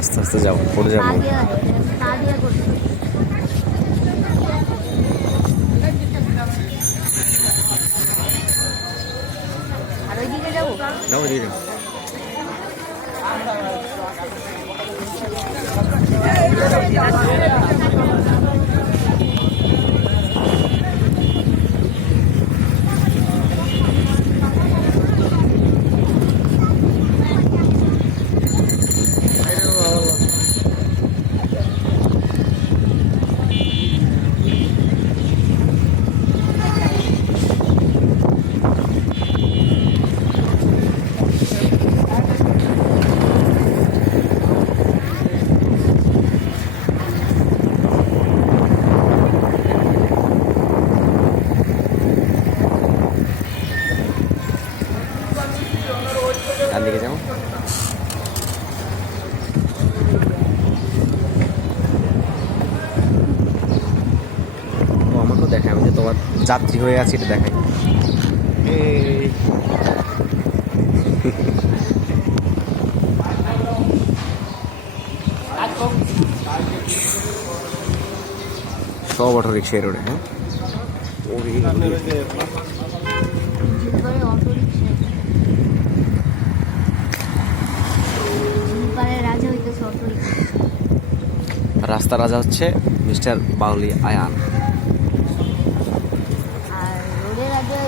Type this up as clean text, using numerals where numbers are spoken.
আস্তে আস্তে যাবো, পড়ে যাবো। আর ওইদিকে যাবো। যাবো, দিয়ে যাবো। ডান দিকে যাবো। ও আমাকেও দেখায়, আমি যে তোমার যাত্রী হয়ে আছি এটা দেখাই। এই সব অটো রিক্সা রোডে। হ্যাঁ, রাস্তা রাজা হচ্ছে মিস্টার বাউলি আয়ান। আর রোডের আগে